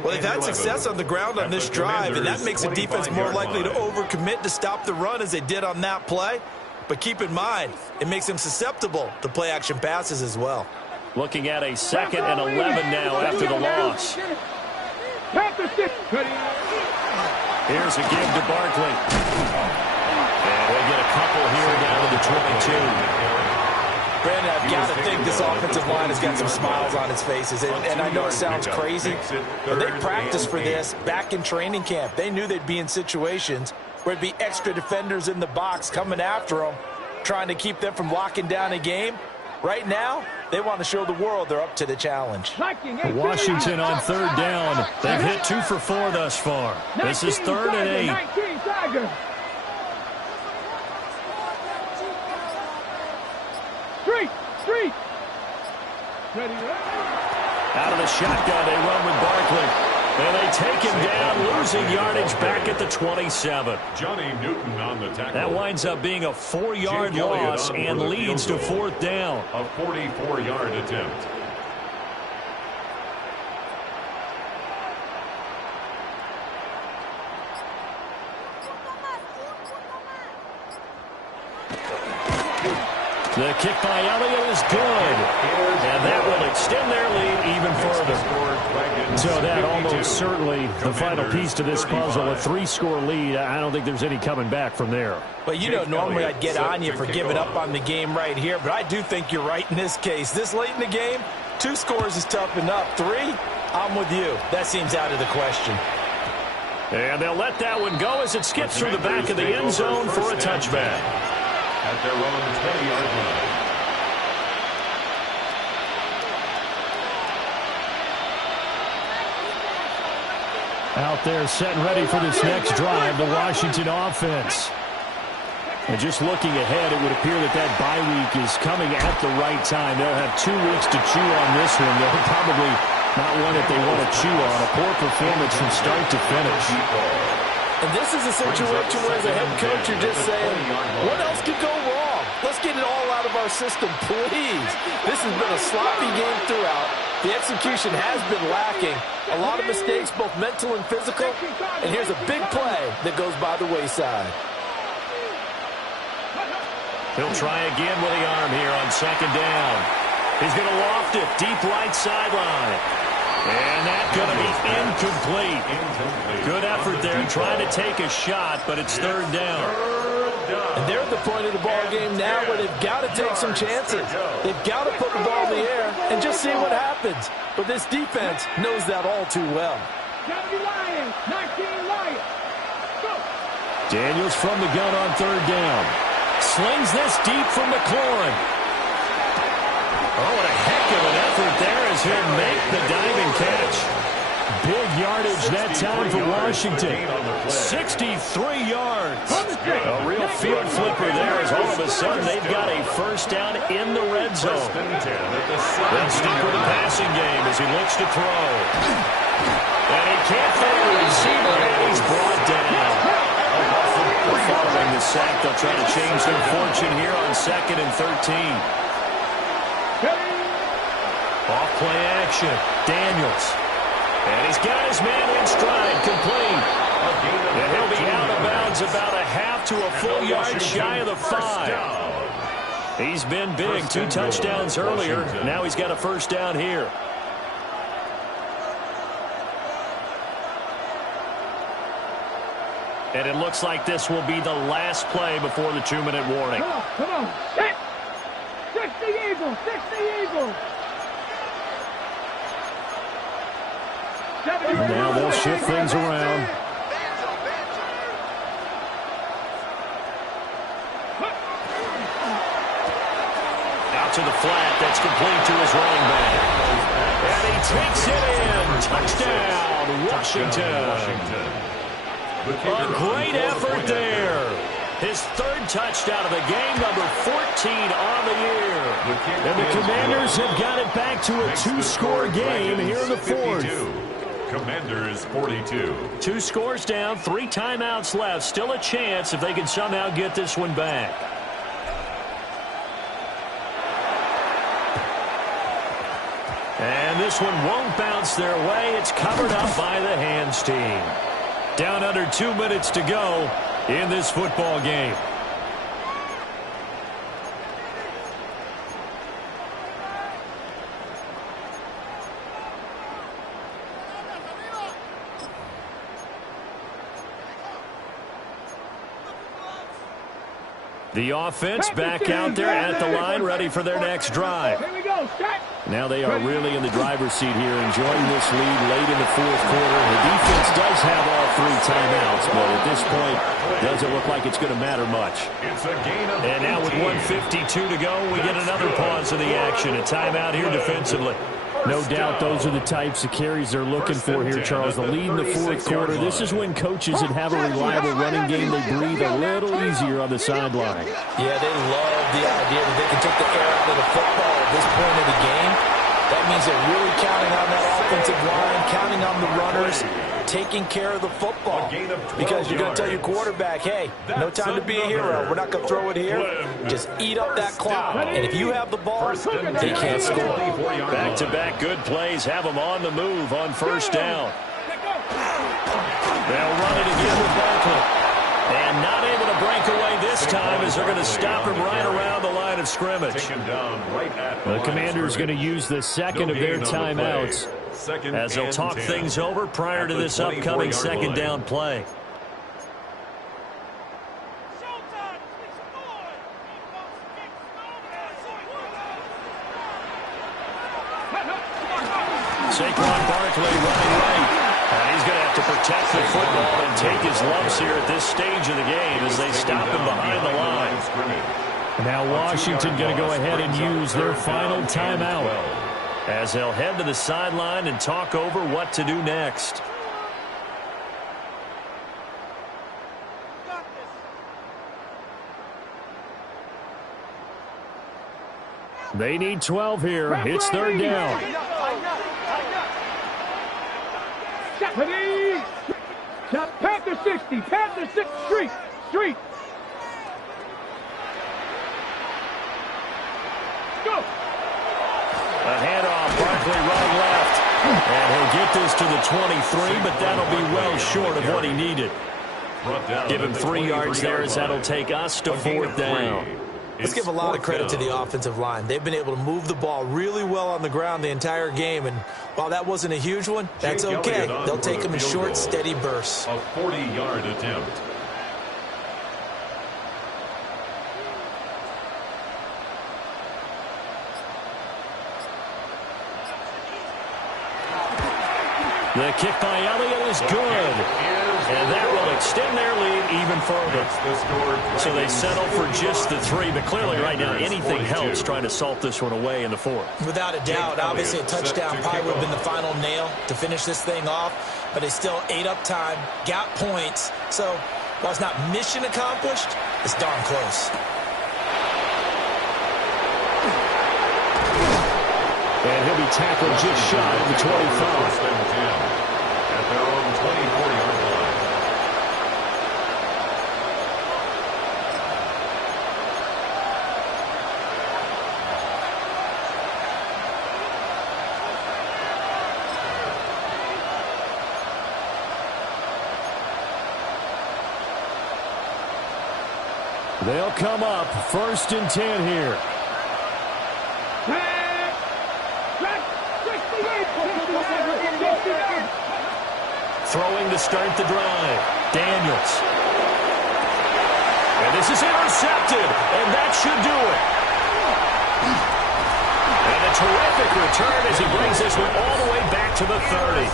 Well, they've had success on the ground on this drive, and that makes the defense more likely to overcommit to stop the run as they did on that play. But keep in mind, it makes them susceptible to play-action passes as well. Looking at a 2nd and 11 now after the loss. Here's a give to Barkley. And they get a couple here down to the 22. Brandon, I've got to think this offensive line has got some smiles on its faces. And I know it sounds crazy, but they practiced for this back in training camp. They knew they'd be in situations where it'd be extra defenders in the box coming after them, trying to keep them from locking down a game. Right now, they want to show the world they're up to the challenge. Washington on 3rd down. They've hit 2 for 4 thus far. This is 3rd and 8. Street. Out of the shotgun, they run with Barkley. And they take him down, losing yardage back at the 27. Johnny Newton on the tackle. That winds up being a 4-yard loss and leads to 4th down. A 44-yard attempt. The kick by Elliott is good. And that will extend their lead even further. So that almost certainly the final piece to this puzzle, a 3-score lead. I don't think there's any coming back from there. Well, you know, normally I'd get on you for giving up on the game right here, but I do think you're right in this case. This late in the game, 2 scores is tough enough. 3, I'm with you. That seems out of the question. And they'll let that one go as it skips through the back of the end zone for a touchback. At their own 20-yard line. Out there set and ready for this next drive, the Washington offense. And just looking ahead, it would appear that that bye week is coming at the right time. They'll have 2 weeks to chew on this one. They'll probably not one that they want to chew on. A poor performance from start to finish. And this is a situation where as a head coach, you're just saying, what else could go wrong? Let's get it all out of our system, please. This has been a sloppy game throughout. The execution has been lacking. A lot of mistakes, both mental and physical. And here's a big play that goes by the wayside. He'll try again with the arm here on 2nd down. He's going to loft it deep right sideline. And that's going to be incomplete. Good effort there trying to take a shot, but it's 3rd down. And they're at the point of the ball game now where they've got to take some chances. They've got to put the ball in the air and just see what happens. But this defense knows that all too well. Daniels from the gun on 3rd down. Slings this deep from McLaurin. Oh, what a heck of an effort there as he'll make the diving catch. Big yardage that time for Washington. 63 yards. A real field flipper there as all of a sudden they've got a 1st down in the red zone. Let's stick with the passing game as he looks to throw. And he can't find the receiver, and he's brought down. Following the sack, they'll try to change their fortune here on 2nd and 13. Off play action. Daniels. And he's got his man in stride, complete. And he'll be out of bounds about a half to a full yard shy of the 5. He's been big. 2 touchdowns earlier. Now he's got a 1st down here. And it looks like this will be the last play before the 2-minute warning. Come on. Set. 60 Eagles. 60 Eagles. Now they'll shift things around. Out to the flat. That's complete to his running back. And he takes it in. Touchdown, Washington. A great effort there. His third touchdown of the game, number 14 on the year. And the Commanders have got it back to a 2-score game here in the fourth. Commanders 42. 2 scores down, 3 timeouts left. Still a chance if they can somehow get this one back. And this one won't bounce their way. It's covered up by the hands team. Down under 2 minutes to go in this football game. The offense back out there at the line, ready for their next drive. Here we go. Set. Now they are really in the driver's seat here, enjoying this lead late in the fourth quarter. The defense does have all 3 timeouts, but at this point, doesn't look like it's going to matter much. It's a gain of And now with 1:52 to go, we get another pause in the action. A timeout here defensively. No doubt those are the types of carries they're looking for here, Charles. The lead in the fourth quarter. This is when coaches that have a reliable running game, they breathe a little easier on the sideline. Yeah, they love the idea that they can take the air out of the football at this point of the game. That means they're really counting on that offensive line, counting on the runners, taking care of the football. Because you're going to tell your quarterback, hey, no time to be a hero. We're not going to throw it here. Just eat up that clock. And if you have the ball, they can't score. Back-to-back good plays have them on the move on first down. They'll run it again with Barkley. And not able to break away this time as they're going to stop him right around the line of scrimmage. The Commanders going to use the second of their timeouts as they'll talk things over prior to this upcoming second down play. Saquon Barkley running right. And he's going to have to protect the football and take his lumps here at this stage of the game as they stop him behind the line. Now Washington going to go ahead and use their final timeout as they'll head to the sideline and talk over what to do next. They need 12 here. It's third down. Panther 60. Panther 6. Street. Go. A handoff. Barkley running left. And he'll get this to the 23, but that'll be well short of what he needed. Give him 3 yards there as that'll take us to fourth down. Let's give a lot of credit to the offensive line. They've been able to move the ball really well on the ground the entire game, and while that wasn't a huge one, that's okay. They'll take them in short, steady bursts. A 40-yard attempt. The kick by Elliott is good. And that will extend their lead even further. So they settle for just the 3, but clearly right now anything helps trying to salt this one away in the fourth. Without a doubt, obviously a touchdown probably would have been the final nail to finish this thing off, but they still ate up time, got points. So while it's not mission accomplished, it's darn close. And he'll be tackled just shy of the 25. At their own 24-yard line. They'll come up 1st and 10 here. Throwing to start the drive. Daniels. And this is intercepted, and that should do it. And a terrific return as he brings this one all the way back to the 30.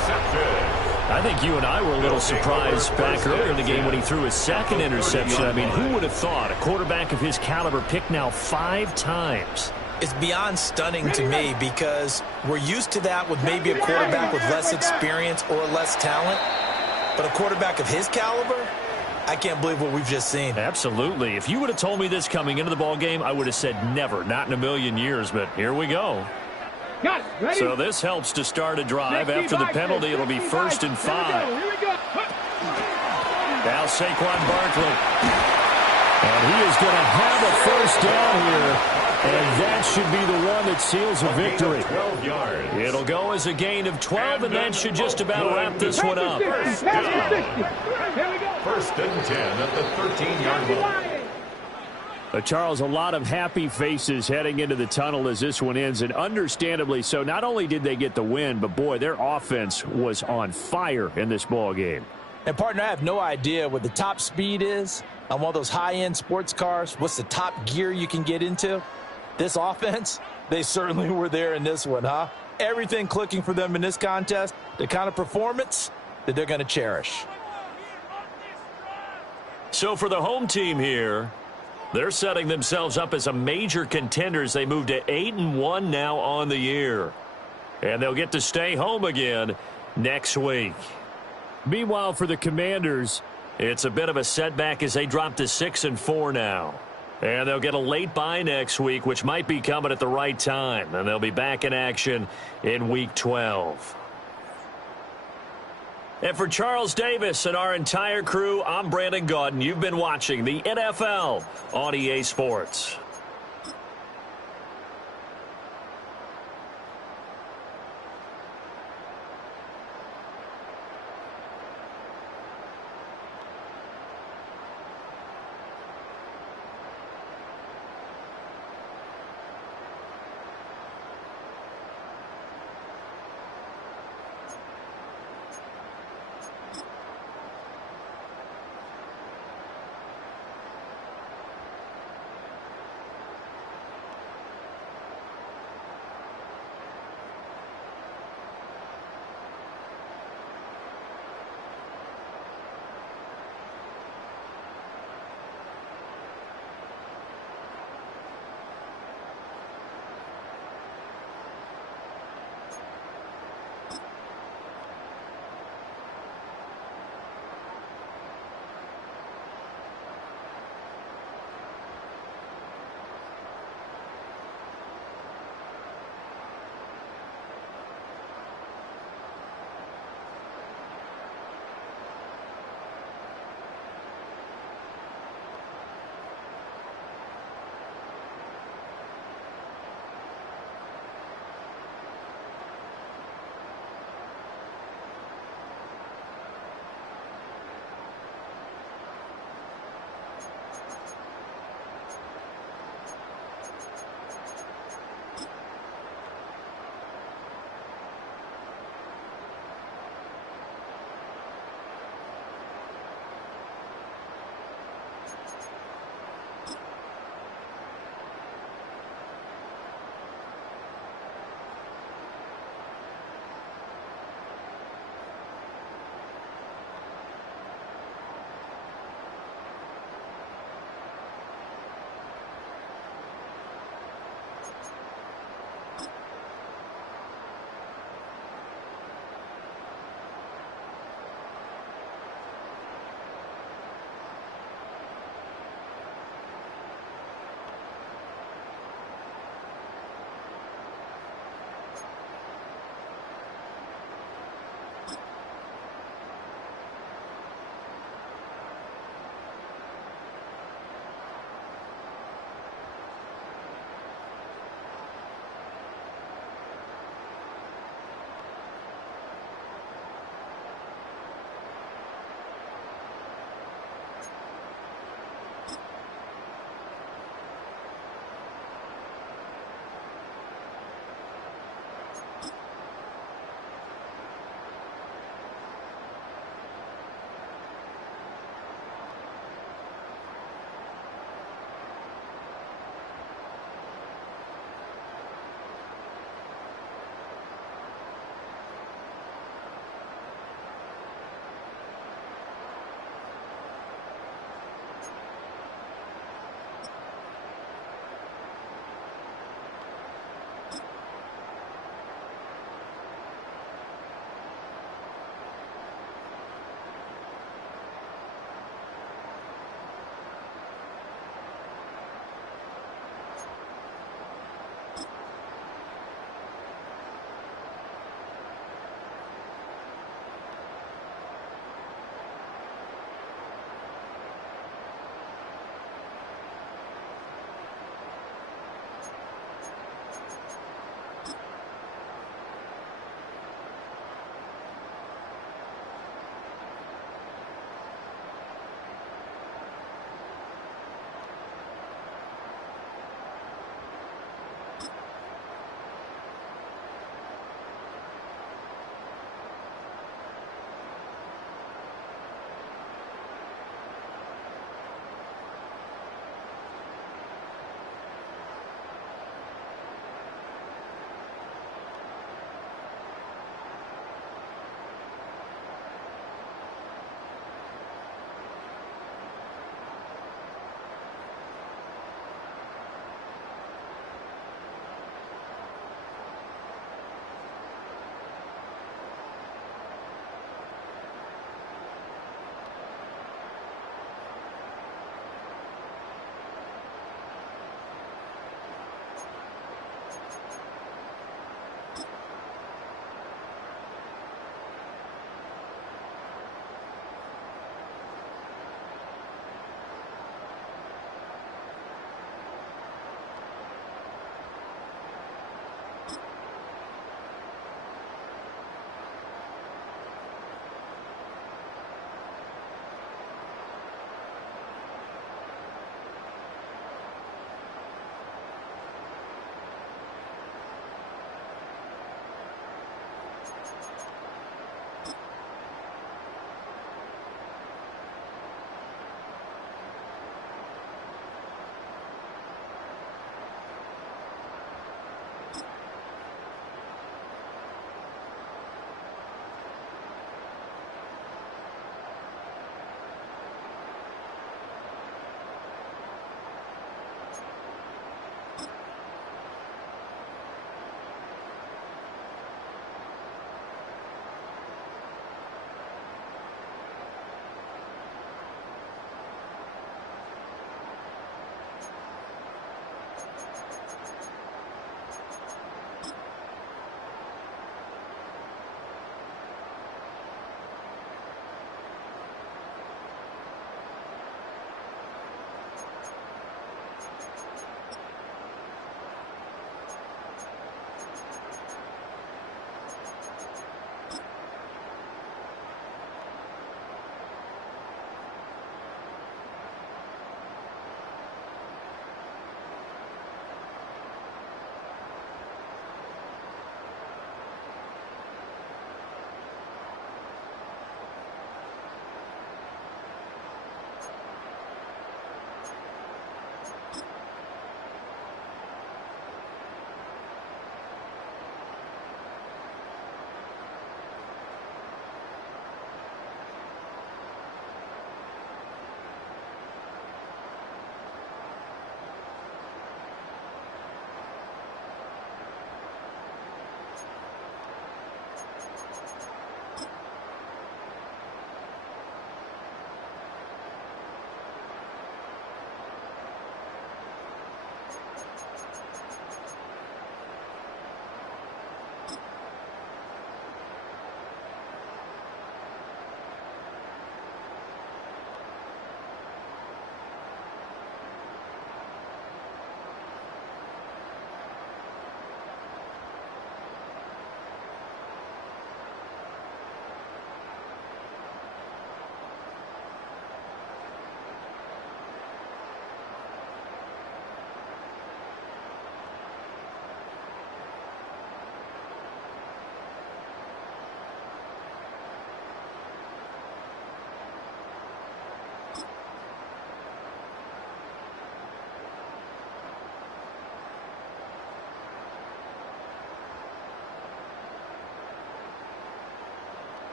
I think you and I were a little surprised back earlier in the game when he threw his second interception. I mean, who would have thought a quarterback of his caliber picked now 5 times? It's beyond stunning to me because we're used to that with maybe a quarterback with less experience or less talent. But a quarterback of his caliber, I can't believe what we've just seen. Absolutely. If you would have told me this coming into the ball game, I would have said never, not in a million years. But here we go. So this helps to start a drive. After the penalty, it'll be 1st and 5. Now Saquon Barkley. And he is going to have a first down here. And that should be the one that seals a victory. It'll go as a gain of 12, and that should just about wrap this one up. First and 10 at the 13-yard line. Charles, a lot of happy faces heading into the tunnel as this one ends, and understandably so. Not only did they get the win, but, boy, their offense was on fire in this ball game. And, partner, I have no idea what the top speed is on one of those high-end sports cars. What's the top gear you can get into? This offense, they certainly were there in this one, huh? Everything clicking for them in this contest, the kind of performance that they're going to cherish. So for the home team here, they're setting themselves up as a major contenders. They moved to 8-1 now on the year. And they'll get to stay home again next week. Meanwhile, for the Commanders, it's a bit of a setback as they drop to 6-4 now. And they'll get a late bye next week, which might be coming at the right time. And they'll be back in action in Week 12. And for Charles Davis and our entire crew, I'm Brandon Gaudin. You've been watching the NFL on EA Sports.